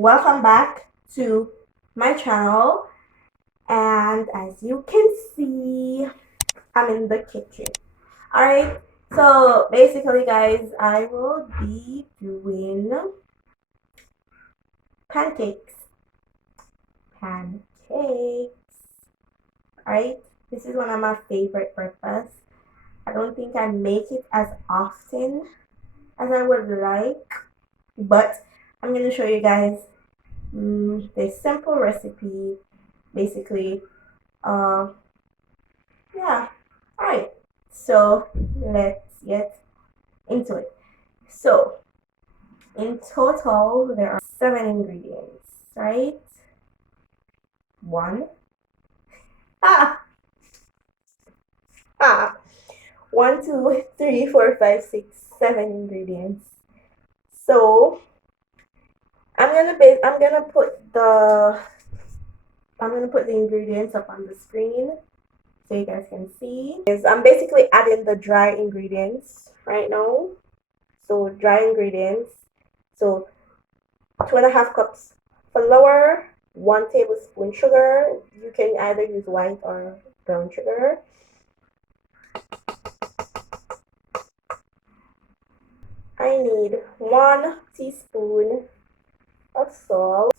welcome back to my channel, and as you can see, I'm in the kitchen. Alright, so basically guys, I will be doing pancakes. Pancakes. Alright, this is one of my favorite breakfasts. I don't think I make it as often as I would like, but I'm gonna show you guys the simple recipe. Basically, yeah. All right, so let's get into it. So in total there are 7 ingredients, right? One, ah ah 1 2 3 4 5 6 7 ingredients. So I'm gonna put the ingredients up on the screen so you guys can see. I'm basically adding the dry ingredients right now. So dry ingredients. So 2.5 cups flour, 1 tablespoon sugar. You can either use white or brown sugar. I need 1 teaspoon of salt.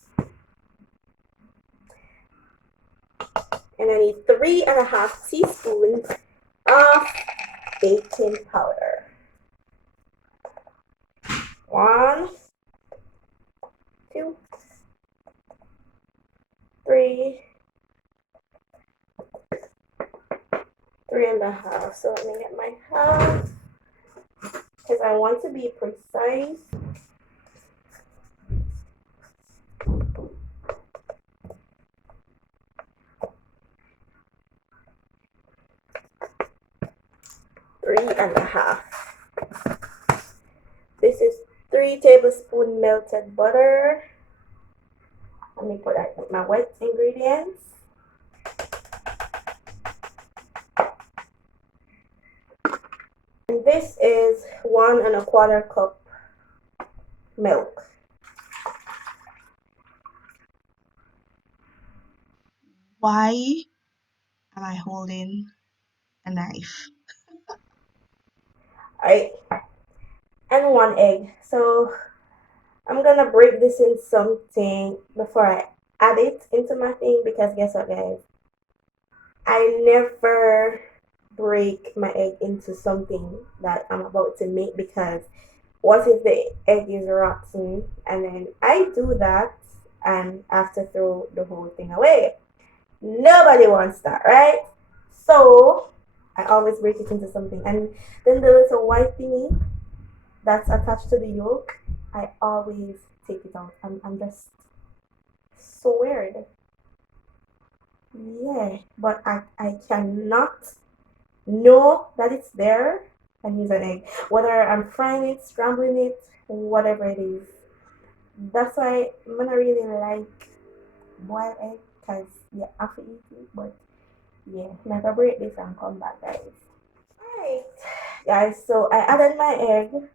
And I need 3.5 teaspoons of baking powder. 1, 2, 3, 3.5. So let me get my half because I want to be precise. Three and a half. This is 3 tablespoons melted butter. Let me put that in my wet ingredients. And this is 1.25 cup milk. Why am I holding a knife? Alright, and 1 egg. So I'm gonna break this in something before I add it into my thing, because guess what guys, I never break my egg into something that I'm about to make, because what if the egg is rotten and then I do that and have to throw the whole thing away? Nobody wants that, right? So I always break it into something, and then the little white thingy that's attached to the yolk, I always take it out. I'm just so weird. Yeah, but I cannot know that it's there and use an egg. Whether I'm frying it, scrambling it, whatever it is. That's why I'm not really like boiled egg, because you have to eat it. But yeah, I'm gonna break this and come back, guys. Alright, guys, so I added my egg.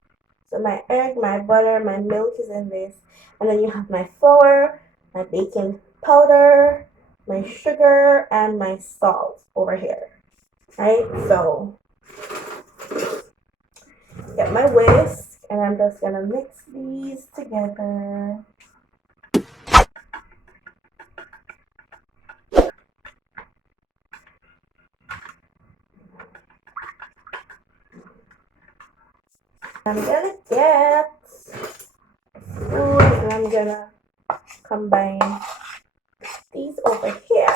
So my egg, my butter, my milk is in this. And then you have my flour, my baking powder, my sugar, and my salt over here. Right? So get my whisk, and I'm just gonna mix these together. I'm gonna get spoon, and I'm gonna combine these over here.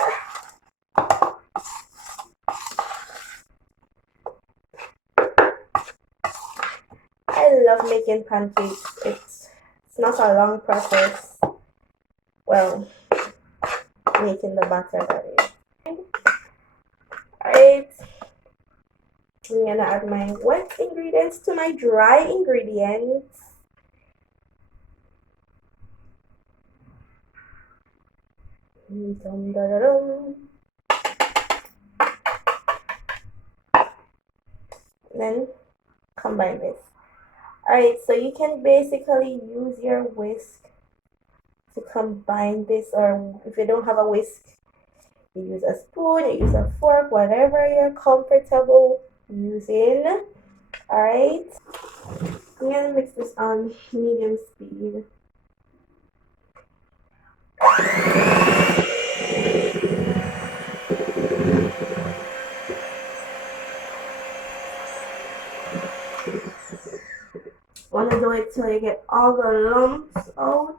I love making pancakes. It's not a long process. Well, making the batter, that is. Alright, I'm gonna add my wet ingredients to my dry ingredients. Dum, da, da, dum. Then combine this. Alright, so you can basically use your whisk to combine this, or if you don't have a whisk, you use a spoon, you use a fork, whatever you're comfortable using. All right, I'm gonna mix this on medium speed. Wanna do it till you get all the lumps out.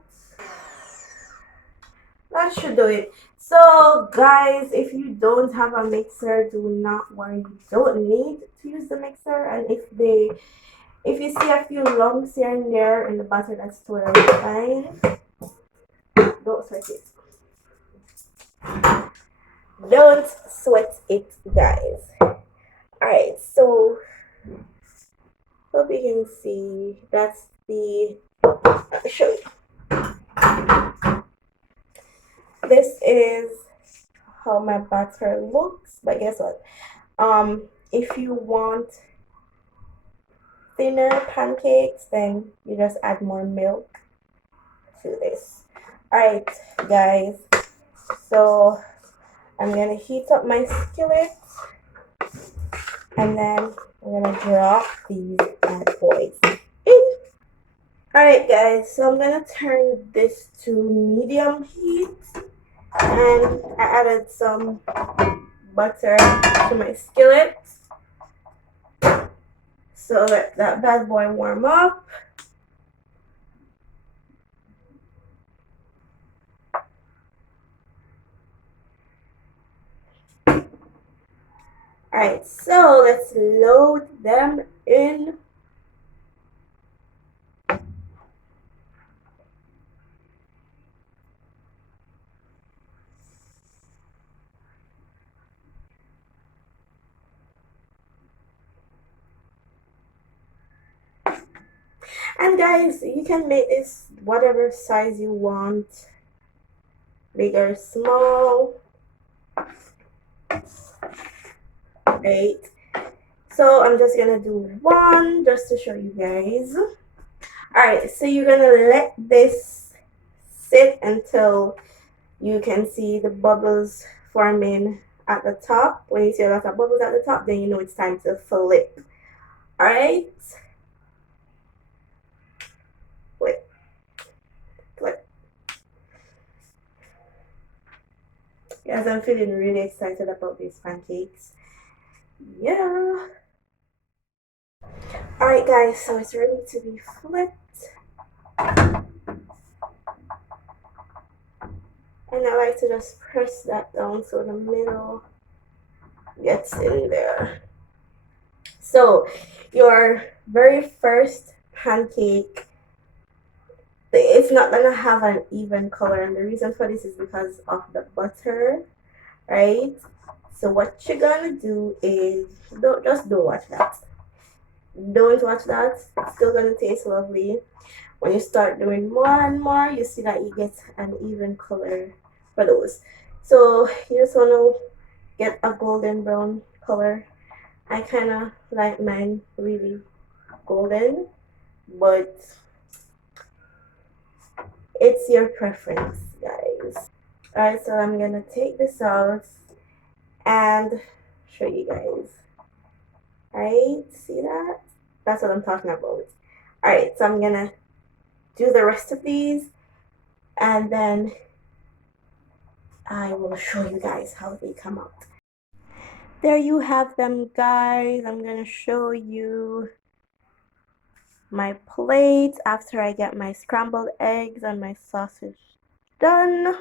That should do it. So guys, if you don't have a mixer, do not worry. You don't need to use the mixer. And if you see a few lumps here and there in the batter, that's totally fine. Don't sweat it. Don't sweat it, guys. Alright, so hope you can see that's the show you. This is how my batter looks, but guess what? If you want thinner pancakes, then you just add more milk to this. Alright, guys, so I'm gonna heat up my skillet and then I'm gonna drop these bad boys in. Alright, guys, so I'm gonna turn this to medium heat, and I added some butter to my skillet. So let that bad boy warm up. Alright, so let's load them in. And guys, you can make this whatever size you want, big or small. Right, so I'm just gonna do one just to show you guys. Alright, so you're gonna let this sit until you can see the bubbles forming at the top. When you see a lot of bubbles at the top, then you know it's time to flip. Alright, flip, flip. Guys, I'm feeling really excited about these pancakes. Yeah. Alright guys, so it's ready to be flipped. And I like to just press that down so the middle gets in there. So your very first pancake, it's not gonna have an even color, and the reason for this is because of the butter, right? So what you're gonna do is don't watch that. Don't watch that. It's still gonna taste lovely. When you start doing more and more, you see that you get an even color for those. So you just wanna get a golden brown color. I kinda like mine really golden, but it's your preference, guys. Alright, so I'm gonna take this out and show you guys. Alright, see that? That's what I'm talking about. Alright, so I'm gonna do the rest of these and then I will show you guys how they come out. There you have them, guys. I'm gonna show you my plate after I get my scrambled eggs and my sausage done.